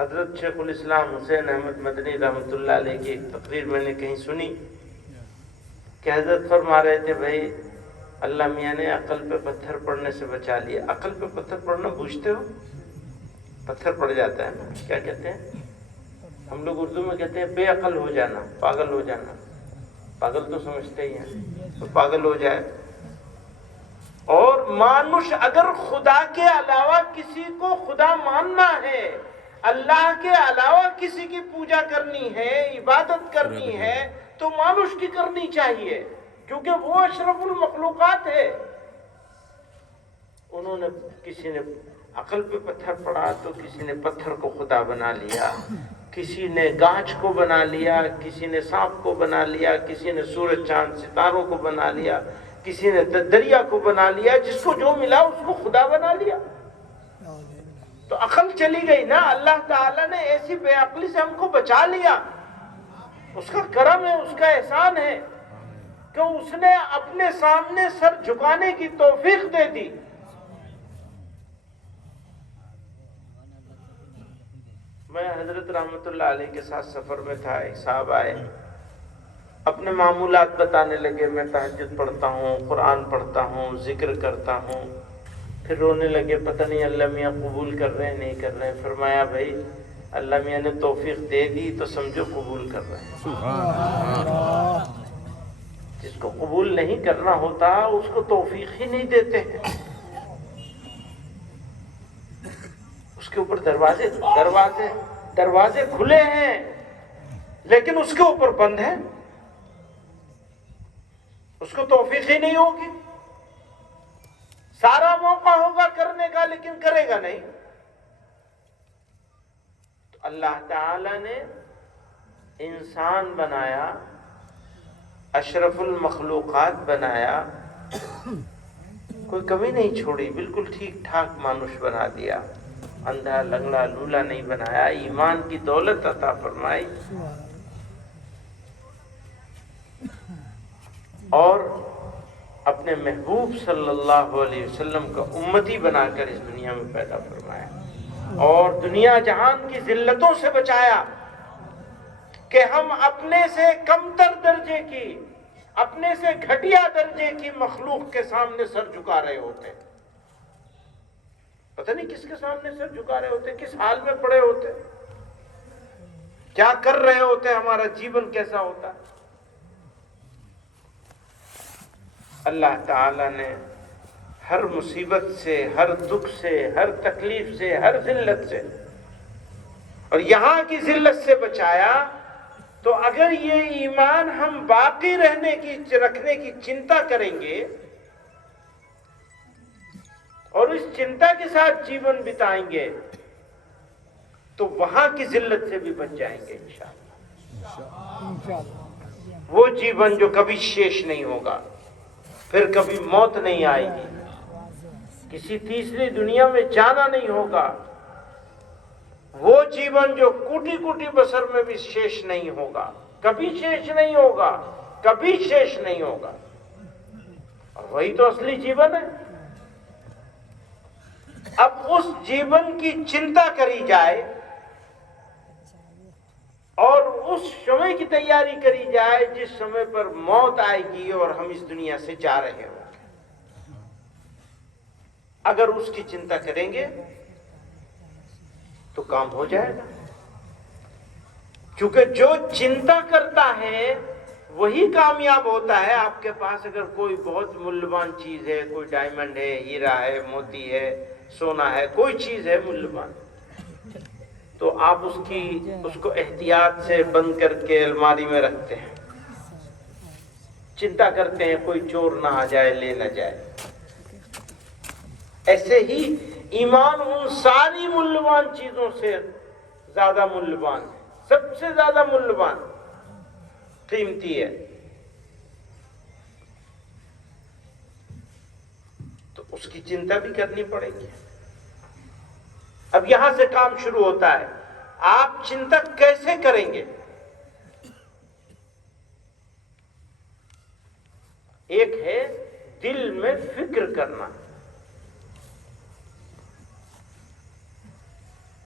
حضرت شیخ الاسلام حسین احمد مدنی رحمۃ اللہ علیہ کی ایک تقریر میں نے کہیں سنی کہ حضرت فرما رہے تھے بھائی اللہ میاں نے عقل پہ پتھر پڑنے سے بچا لیا. عقل پہ پتھر پڑنا بوجھتے ہو؟ پتھر پڑ جاتا ہے نا, کیا کہتے ہیں ہم لوگ اردو میں کہتے ہیں بے عقل ہو جانا, پاگل ہو جانا. پاگل تو سمجھتے ہی ہیں, تو پاگل ہو جائے. اور مانوش اگر خدا کے علاوہ کسی کو خدا ماننا ہے, اللہ کے علاوہ کسی کی پوجا کرنی ہے, عبادت کرنی ہے, تو مانوش کی کرنی چاہیے, کیونکہ وہ اشرف المخلوقات ہے. انہوں نے کسی نے عقل پہ پتھر پڑا تو کسی نے پتھر کو خدا بنا لیا, کسی نے گانچ کو بنا لیا, کسی نے سانپ کو بنا لیا, کسی نے سورج چاند ستاروں کو بنا لیا, کسی نے دریا کو بنا لیا. جس کو جو ملا اس کو خدا بنا لیا. تو عقل چلی گئی نا. اللہ تعالیٰ نے ایسی بے عقلی سے ہم کو بچا لیا. اس کا کرم ہے, اس کا احسان ہے کہ اس نے اپنے سامنے سر جھکانے کی توفیق دے دی. میں حضرت رحمت اللہ علیہ کے ساتھ سفر میں تھا, ایک صاحب آئے, اپنے معمولات بتانے لگے. میں تہجد پڑھتا ہوں, قرآن پڑھتا ہوں, ذکر کرتا ہوں. پھر رونے لگے, پتہ نہیں اللہ میاں قبول کر رہے ہیں نہیں کر رہے ہیں. فرمایا بھائی اللہ میاں نے توفیق دے دی تو سمجھو قبول کر رہے ہیں. جس کو قبول نہیں کرنا ہوتا اس کو توفیق ہی نہیں دیتے ہیں. اس کے اوپر دروازے کھلے ہیں لیکن اس کے اوپر بند ہے. اس کو توفیق ہی نہیں ہوگی. سارا موقع ہوگا کرنے کا لیکن کرے گا نہیں. تو اللہ تعالی نے انسان بنایا, اشرف المخلوقات بنایا, کوئی کمی نہیں چھوڑی, بالکل ٹھیک ٹھاک مانوش بنا دیا. اندھا لنگڑا لولا نہیں بنایا. ایمان کی دولت عطا فرمائی اور اپنے محبوب صلی اللہ علیہ وسلم کا امتی بنا کر اس دنیا میں پیدا فرمایا اور دنیا جہان کی ذلتوں سے بچایا کہ ہم اپنے سے کمتر درجے کی, اپنے سے گھٹیا درجے کی مخلوق کے سامنے سر جھکا رہے ہوتے. پتہ نہیں کس کے سامنے سر جھکا رہے ہوتے, کس حال میں پڑے ہوتے, کیا کر رہے ہوتے, ہمارا جیون کیسا ہوتا. اللہ تعالی نے ہر مصیبت سے, ہر دکھ سے, ہر تکلیف سے, ہر ذلت سے اور یہاں کی ذلت سے بچایا. تو اگر یہ ایمان ہم باقی رکھنے کی چنتا کریں گے اور اس چنتا کے ساتھ جیون بتائیں گے تو وہاں کی ذلت سے بھی بچ جائیں گے انشاءاللہ. وہ جیون جو کبھی شیش نہیں ہوگا, پھر کبھی موت نہیں آئے گی, کسی تیسری دنیا میں جانا نہیں ہوگا. وہ جیون جو کوٹی کوٹی بسر میں بھی شیش نہیں ہوگا, کبھی شیش نہیں ہوگا, کبھی شیش نہیں ہوگا. اور وہی تو اصلی جیون ہے. اب اس جیون کی چنتا کری جائے اور اس سمے کی تیاری کری جائے جس سمے پر موت آئے گی اور ہم اس دنیا سے جا رہے ہوں گے. اگر اس کی چنتا کریں گے تو کام ہو جائے گا. کیونکہ جو چنتا کرتا ہے وہی کامیاب ہوتا ہے. آپ کے پاس اگر کوئی بہت مولوان چیز ہے, کوئی ڈائمنڈ ہے, ہیرا ہے, موتی ہے, سونا ہے, کوئی چیز ہے مولوان, تو آپ اس کو احتیاط سے بند کر کے الماری میں رکھتے ہیں, چنتا کرتے ہیں کوئی چور نہ آ جائے لے نہ جائے. ایسے ہی ایمان ان ساری مولوان چیزوں سے زیادہ مولوان ہے, سب سے زیادہ مولوان, قیمتی ہے. تو اس کی چنتا بھی کرنی پڑے گی. اب یہاں سے کام شروع ہوتا ہے. آپ چنتا کیسے کریں گے؟ ایک ہے دل میں فکر کرنا,